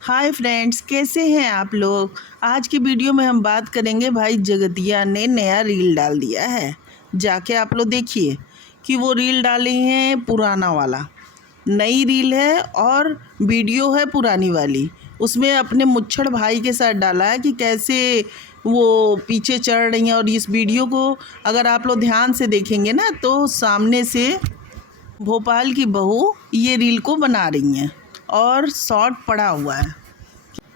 Hi friends, कैसे हैं आप लोग। आज की वीडियो में हम बात करेंगे भाई जगतिया ने नया रील डाल दिया है। जाके आप लोग देखिए कि वो रील डाली है पुराना वाला, नई रील है और वीडियो है पुरानी वाली। उसमें अपने मुच्छड़ भाई के साथ डाला है कि कैसे वो पीछे चढ़ रही हैं। और इस वीडियो को अगर आप लोग ध्यान से देखेंगे ना तो सामने से भोपाल की बहू ये रील को बना रही हैं और शॉर्ट पड़ा हुआ है।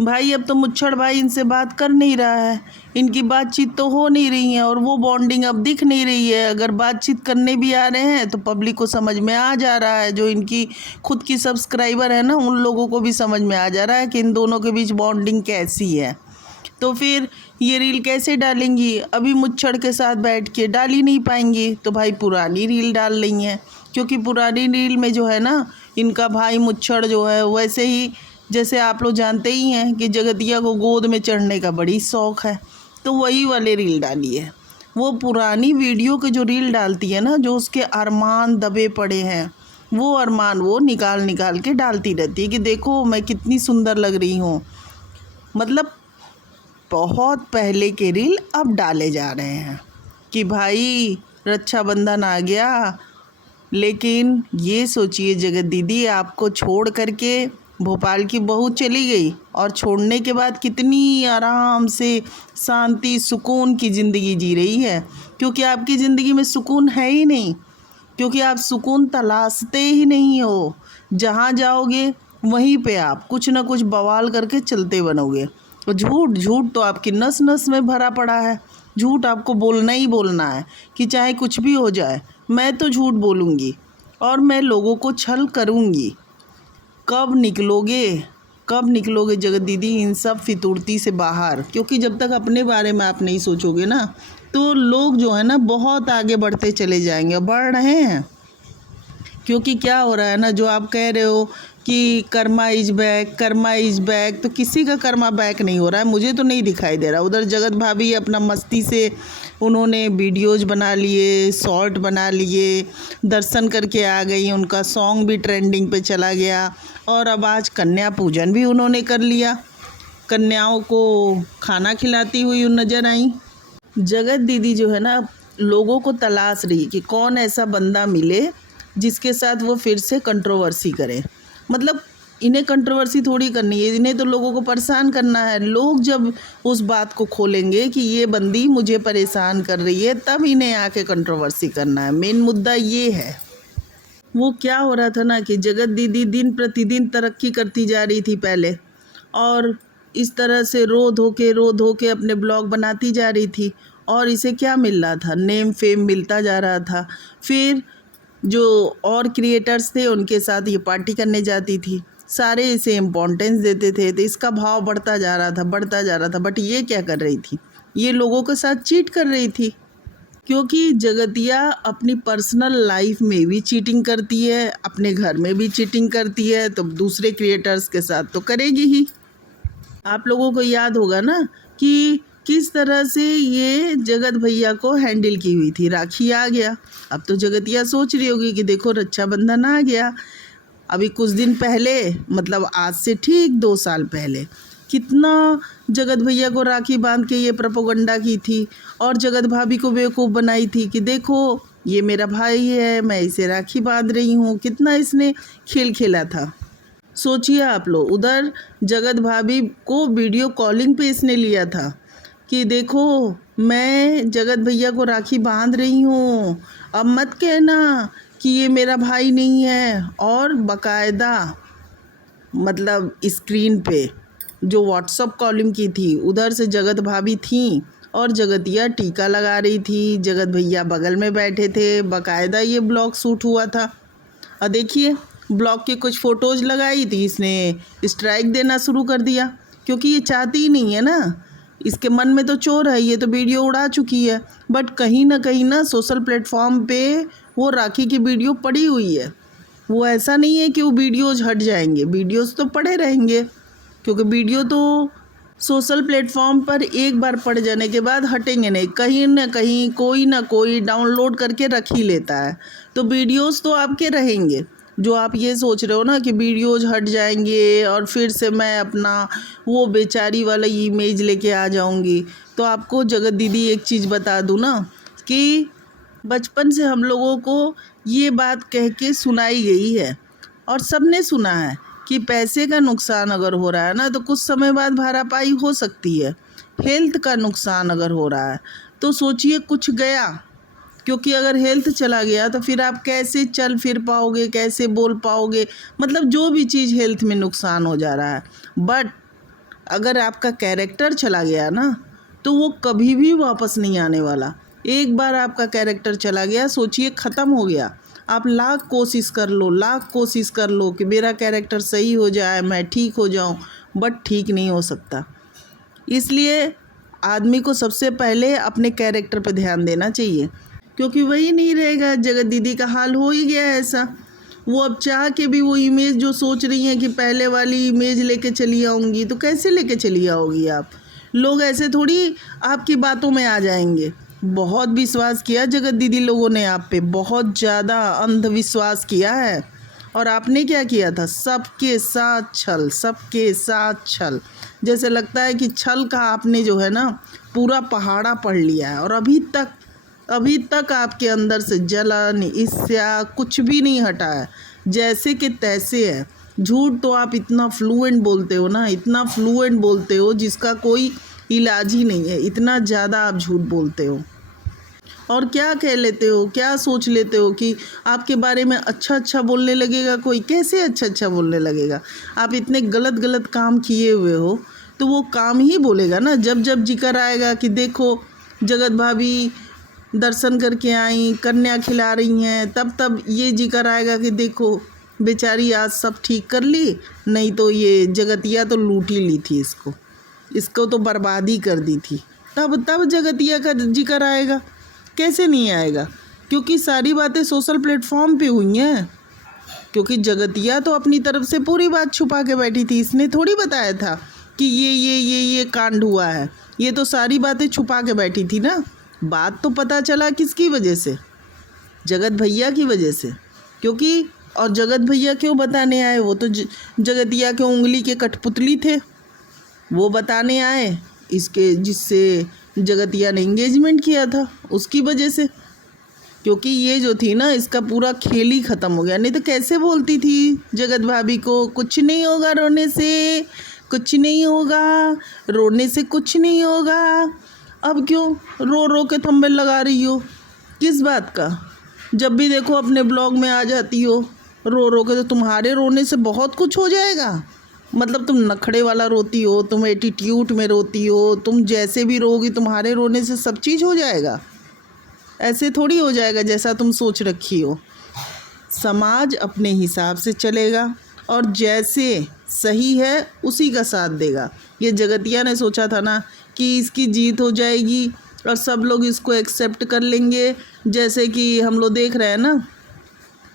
भाई अब तो मुच्छड़ भाई इनसे बात कर नहीं रहा है, इनकी बातचीत तो हो नहीं रही है और वो बॉन्डिंग अब दिख नहीं रही है। अगर बातचीत करने भी आ रहे हैं तो पब्लिक को समझ में आ जा रहा है, जो इनकी खुद की सब्सक्राइबर है ना उन लोगों को भी समझ में आ जा रहा है कि इन दोनों के बीच बॉन्डिंग कैसी है। तो फिर ये रील कैसे डालेंगी, अभी मुच्छड़ के साथ बैठ के डाल ही नहीं पाएंगी, तो भाई पुरानी रील डाल रही हैं। क्योंकि पुरानी रील में जो है ना इनका भाई मुच्छड़ जो है वैसे ही, जैसे आप लोग जानते ही हैं कि जगतिया को गोद में चढ़ने का बड़ी शौक़ है, तो वही वाले रील डाली है। वो पुरानी वीडियो के जो रील डालती है ना, जो उसके अरमान दबे पड़े हैं वो अरमान वो निकाल निकाल के डालती रहती है कि देखो मैं कितनी सुंदर लग रही हूँ। मतलब बहुत पहले के रील अब डाले जा रहे हैं कि भाई रक्षाबंधन आ गया, लेकिन ये सोचिए जगत दीदी आपको छोड़ करके भोपाल की बहू चली गई और छोड़ने के बाद कितनी आराम से शांति सुकून की ज़िंदगी जी रही है। क्योंकि आपकी ज़िंदगी में सुकून है ही नहीं, क्योंकि आप सुकून तलाशते ही नहीं हो। जहाँ जाओगे वहीं पे आप कुछ ना कुछ बवाल करके चलते बनोगे। और झूठ झूठ तो आपकी नस नस में भरा पड़ा है। झूठ आपको बोलना ही बोलना है कि चाहे कुछ भी हो जाए मैं तो झूठ बोलूँगी और मैं लोगों को छल करूँगी। कब निकलोगे, कब निकलोगे जगत दीदी इन सब फितूरती से बाहर। क्योंकि जब तक अपने बारे में आप नहीं सोचोगे ना तो लोग जो है ना बहुत आगे बढ़ते चले जाएंगे, बढ़ रहे हैं। क्योंकि क्या हो रहा है ना, जो आप कह रहे हो कि Karma is back, Karma is back, तो किसी का कर्मा बैक नहीं हो रहा है, मुझे तो नहीं दिखाई दे रहा। उधर जगत भाभी अपना मस्ती से उन्होंने वीडियोज़ बना लिए, शॉर्ट बना लिए, दर्शन करके आ गई, उनका सॉन्ग भी ट्रेंडिंग पे चला गया। और अब आज कन्या पूजन भी उन्होंने कर लिया, कन्याओं को खाना खिलाती हुई नजर आई। जगत दीदी जो है ना लोगों को तलाश रही कि कौन ऐसा बंदा मिले जिसके साथ वो फिर से कंट्रोवर्सी करे। मतलब इन्हें कंट्रोवर्सी थोड़ी करनी है, इन्हें तो लोगों को परेशान करना है। लोग जब उस बात को खोलेंगे कि ये बंदी मुझे परेशान कर रही है, तब इन्हें आके कंट्रोवर्सी करना है। मेन मुद्दा ये है। वो क्या हो रहा था ना कि जगत दीदी दिन प्रतिदिन तरक्की करती जा रही थी पहले, और इस तरह से रो धो के अपने ब्लॉग बनाती जा रही थी। और इसे क्या मिल रहा था, नेम फेम मिलता जा रहा था। फिर जो और क्रिएटर्स थे उनके साथ ये पार्टी करने जाती थी, सारे इसे इम्पोर्टेंस देते थे, तो इसका भाव बढ़ता जा रहा था, बढ़ता जा रहा था। बट ये क्या कर रही थी, ये लोगों के साथ चीट कर रही थी। क्योंकि जगतिया अपनी पर्सनल लाइफ में भी चीटिंग करती है, अपने घर में भी चीटिंग करती है, तो दूसरे क्रिएटर्स के साथ तो करेगी ही। आप लोगों को याद होगा ना कि किस तरह से ये जगत भैया को हैंडल की हुई थी। राखी आ गया, अब तो जगतिया सोच रही होगी कि देखो रक्षाबंधन आ गया। अभी कुछ दिन पहले, मतलब आज से ठीक 2 साल पहले, कितना जगत भैया को राखी बांध के ये प्रोपोगंडा की थी और जगत भाभी को बेवकूफ़ बनाई थी कि देखो ये मेरा भाई है, मैं इसे राखी बांध रही हूँ। कितना इसने खेल खेला था, सोचिए आप लोग। उधर जगत भाभी को वीडियो कॉलिंग पे इसने लिया था कि देखो मैं जगत भैया को राखी बांध रही हूँ, अब मत कहना कि ये मेरा भाई नहीं है। और बाकायदा मतलब स्क्रीन पे जो व्हाट्सअप कॉलिंग की थी, उधर से जगत भाभी थी और जगतिया टीका लगा रही थी, जगत भैया बगल में बैठे थे। बाकायदा ये ब्लॉग शूट हुआ था। और देखिए ब्लॉग की कुछ फ़ोटोज़ लगाई थी, इसने स्ट्राइक देना शुरू कर दिया। क्योंकि ये चाहती ही नहीं है ना, इसके मन में तो चोर है, ये तो वीडियो उड़ा चुकी है। बट कहीं ना सोशल प्लेटफॉर्म पे वो राखी की वीडियो पड़ी हुई है। वो ऐसा नहीं है कि वो वीडियोज़ हट जाएंगे, वीडियोज़ तो पड़े रहेंगे। क्योंकि वीडियो तो सोशल प्लेटफॉर्म पर एक बार पड़ जाने के बाद हटेंगे नहीं, कहीं ना कहीं कोई ना कोई डाउनलोड करके रख ही लेता है, तो वीडियोज़ तो आपके रहेंगे। जो आप ये सोच रहे हो ना कि वीडियोज़ हट जाएंगे और फिर से मैं अपना वो बेचारी वाला इमेज लेके आ जाऊंगी, तो आपको जगत दीदी एक चीज़ बता दूँ ना कि बचपन से हम लोगों को ये बात कह के सुनाई गई है और सबने सुना है कि पैसे का नुकसान अगर हो रहा है ना तो कुछ समय बाद भरपाई हो सकती है। हेल्थ का नुकसान अगर हो रहा है तो सोचिए कुछ गया, क्योंकि अगर हेल्थ चला गया तो फिर आप कैसे चल फिर पाओगे, कैसे बोल पाओगे, मतलब जो भी चीज़ हेल्थ में नुकसान हो जा रहा है। बट अगर आपका कैरेक्टर चला गया ना तो वो कभी भी वापस नहीं आने वाला। एक बार आपका कैरेक्टर चला गया, सोचिए ख़त्म हो गया। आप लाख कोशिश कर लो, लाख कोशिश कर लो कि मेरा कैरेक्टर सही हो जाए, मैं ठीक हो जाऊं, बट ठीक नहीं हो सकता। इसलिए आदमी को सबसे पहले अपने कैरेक्टर पर ध्यान देना चाहिए, क्योंकि वही नहीं रहेगा। जगत दीदी का हाल हो ही गया है ऐसा। वो अब चाह के भी वो इमेज जो सोच रही हैं कि पहले वाली इमेज लेके चली आऊँगी, तो कैसे लेके चली आओगी आप? लोग ऐसे थोड़ी आपकी बातों में आ जाएंगे। बहुत विश्वास किया जगत दीदी लोगों ने आप पे, बहुत ज़्यादा अंधविश्वास किया है। और आपने क्या किया था? सबके साथ छल, सबके साथ छल। जैसे लगता है कि छल का आपने जो है ना पूरा पहाड़ा पढ़ लिया है, और अभी तक आपके अंदर से जलन, ईर्ष्या कुछ भी नहीं हटा है, जैसे कि तैसे है। झूठ तो आप इतना फ्लुएंट बोलते हो ना, इतना फ्लुएंट बोलते हो जिसका कोई इलाज ही नहीं है, इतना ज़्यादा आप झूठ बोलते हो। और क्या कह लेते हो, क्या सोच लेते हो कि आपके बारे में अच्छा अच्छा बोलने लगेगा कोई? कैसे अच्छा अच्छा बोलने लगेगा? आप इतने गलत गलत काम किए हुए हो तो वो काम ही बोलेगा ना। जब जब जिक्र आएगा कि देखो जगत भाभी दर्शन करके आई, कन्या खिला रही हैं, तब तब ये जिक्र आएगा कि देखो बेचारी आज सब ठीक कर ली, नहीं तो ये जगतिया तो लूट ही ली थी, इसको तो बर्बादी कर दी थी। तब जगतिया का जिक्र आएगा। कैसे नहीं आएगा? क्योंकि सारी बातें सोशल प्लेटफॉर्म पे हुई हैं। क्योंकि जगतिया तो अपनी तरफ से पूरी बात छुपा के बैठी थी, इसने थोड़ी बताया था कि ये कांड हुआ है। ये तो सारी बातें छुपा के बैठी थी ना। बात तो पता चला किसकी वजह से? जगत भैया की वजह से। क्योंकि और जगत भैया क्यों बताने आए? वो तो जगतिया के उंगली के कठपुतली थे, वो बताने आए इसके, जिससे जगतिया ने एंगेजमेंट किया था, उसकी वजह से। क्योंकि ये जो थी ना, इसका पूरा खेल ही ख़त्म हो गया। नहीं तो कैसे बोलती थी जगत भाभी को, कुछ नहीं होगा रोने से, कुछ नहीं होगा, रोने से कुछ नहीं होगा। अब क्यों रो रो के थंबनेल लगा रही हो? किस बात का? जब भी देखो अपने ब्लॉग में आ जाती हो रो रो के। तो तुम्हारे रोने से बहुत कुछ हो जाएगा? मतलब तुम नखड़े वाला रोती हो, तुम एटीट्यूड में रोती हो, तुम जैसे भी रोगी तुम्हारे रोने से सब चीज़ हो जाएगा? ऐसे थोड़ी हो जाएगा जैसा तुम सोच रखी हो। समाज अपने हिसाब से चलेगा और जैसे सही है उसी का साथ देगा। ये जगतिया ने सोचा था ना कि इसकी जीत हो जाएगी और सब लोग इसको एक्सेप्ट कर लेंगे। जैसे कि हम लोग देख रहे हैं ना,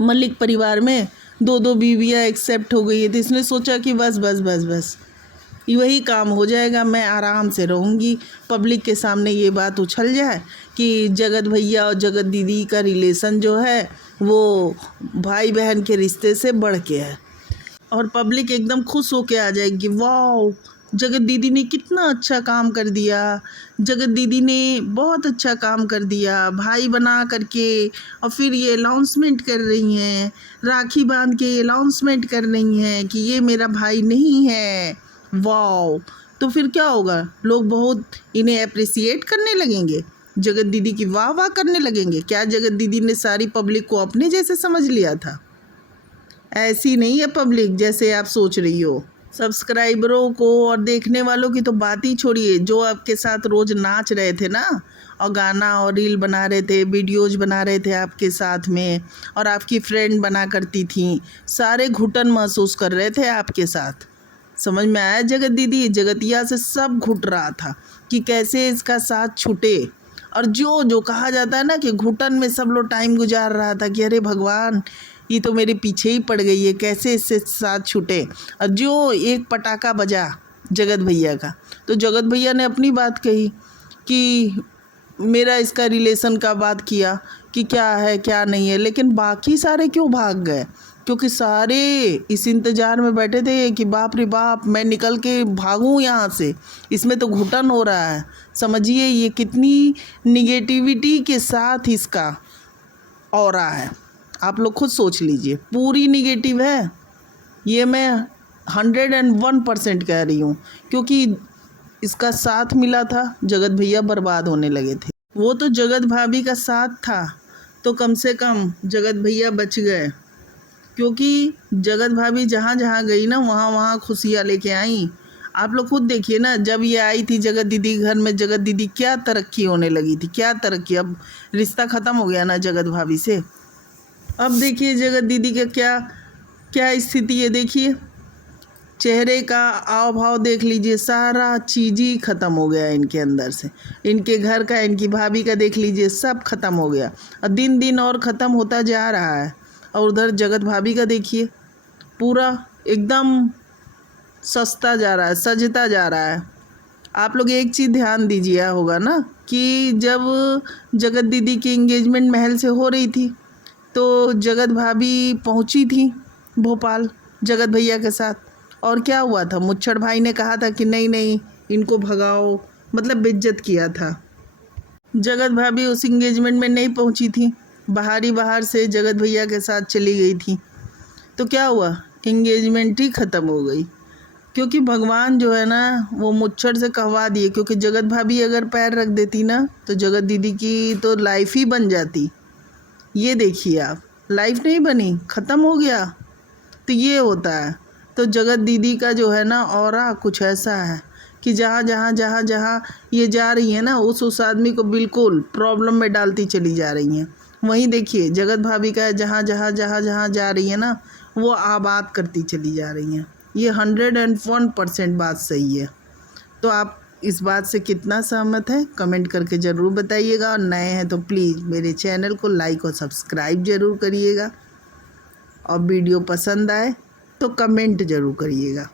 मलिक परिवार में 2-2 बीवियाँ एक्सेप्ट हो गई है, तो इसने सोचा कि बस बस बस बस वही काम हो जाएगा, मैं आराम से रहूँगी। पब्लिक के सामने ये बात उछल जाए कि जगत भैया और जगत दीदी का रिलेशन जो है वो भाई बहन के रिश्ते से बढ़ के है, और पब्लिक एकदम खुश होके आ जाएगी, वाह जगत दीदी ने कितना अच्छा काम कर दिया, जगत दीदी ने बहुत अच्छा काम कर दिया, भाई बना करके। और फिर ये अनाउंसमेंट कर रही हैं, राखी बांध के अनाउंसमेंट कर रही हैं कि ये मेरा भाई नहीं है। वाह! तो फिर क्या होगा? लोग बहुत इन्हें अप्रिसिएट करने लगेंगे, जगत दीदी की वाह वाह करने लगेंगे। क्या जगत दीदी ने सारी पब्लिक को अपने जैसे समझ लिया था? ऐसी नहीं है पब्लिक जैसे आप सोच रही हो। सब्सक्राइबरों को और देखने वालों की तो बात ही छोड़िए, जो आपके साथ रोज़ नाच रहे थे ना, और गाना और रील बना रहे थे, वीडियोज़ बना रहे थे आपके साथ में, और आपकी फ्रेंड बना करती थी, सारे घुटन महसूस कर रहे थे आपके साथ। समझ में आया जगत दीदी? जगतिया से सब घुट रहा था कि कैसे इसका साथ छूटे। और जो जो कहा जाता है ना कि घुटन में सब लोग टाइम गुजार रहा था कि अरे भगवान ये तो मेरे पीछे ही पड़ गई है, कैसे इससे साथ छूटे। और जो एक पटाखा बजा जगत भैया का, तो जगत भैया ने अपनी बात कही कि मेरा इसका रिलेशन का बात किया कि क्या है क्या नहीं है, लेकिन बाकी सारे क्यों भाग गए? क्योंकि सारे इस इंतज़ार में बैठे थे कि बाप रे बाप मैं निकल के भागूं यहाँ से, इसमें तो घुटन हो रहा है। समझिए ये कितनी निगेटिविटी के साथ इसका ऑरा है, आप लोग खुद सोच लीजिए। पूरी निगेटिव है, ये मैं 101% कह रही हूँ, क्योंकि इसका साथ मिला था, जगत भैया बर्बाद होने लगे थे। वो तो जगत भाभी का साथ था तो कम से कम जगत भैया बच गए, क्योंकि जगत भाभी जहाँ जहाँ गई ना वहाँ वहाँ खुशियाँ लेके आई। आप लोग खुद देखिए ना, जब ये आई थी जगत दीदी घर में, जगत दीदी क्या तरक्की होने लगी थी, क्या तरक्की। अब रिश्ता ख़त्म हो गया ना जगत भाभी से। अब देखिए जगत दीदी का क्या क्या स्थिति है, देखिए चेहरे का आव भाव देख लीजिए, सारा चीज़ ही ख़त्म हो गया इनके अंदर से। इनके घर का, इनकी भाभी का देख लीजिए, सब ख़त्म हो गया और दिन दिन और ख़त्म होता जा रहा है। और उधर जगत भाभी का देखिए, पूरा एकदम सस्ता जा रहा है, सजता जा रहा है। आप लोग एक चीज़ ध्यान दीजिए होगा ना कि जब जगत दीदी की एंगेजमेंट महल से हो रही थी तो जगत भाभी पहुंची थी भोपाल जगत भैया के साथ, और क्या हुआ था, मुच्छड़ भाई ने कहा था कि नहीं नहीं इनको भगाओ, मतलब बेइज्जत किया था। जगत भाभी उस एंगेजमेंट में नहीं पहुंची थी, बाहर से जगत भैया के साथ चली गई थी। तो क्या हुआ, एंगेजमेंट ही ख़त्म हो गई, क्योंकि भगवान जो है ना वो मुच्छड़ से कहवा दिए। क्योंकि जगत भाभी अगर पैर रख देती ना तो जगत दीदी की तो लाइफ ही बन जाती। ये देखिए आप, लाइफ नहीं बनी, ख़त्म हो गया। तो ये होता है। तो जगत दीदी का जो है ना ऑरा कुछ ऐसा है कि जहाँ ये जा रही है ना उस आदमी को बिल्कुल प्रॉब्लम में डालती चली जा रही हैं। वहीं देखिए जगत भाभी का जहाँ जा रही है ना वो आबाद करती चली जा रही हैं। ये 101% बात सही है। तो आप इस बात से कितना सहमत है कमेंट करके ज़रूर बताइएगा, और नए हैं तो प्लीज़ मेरे चैनल को लाइक और सब्सक्राइब ज़रूर करिएगा, और वीडियो पसंद आए तो कमेंट ज़रूर करिएगा।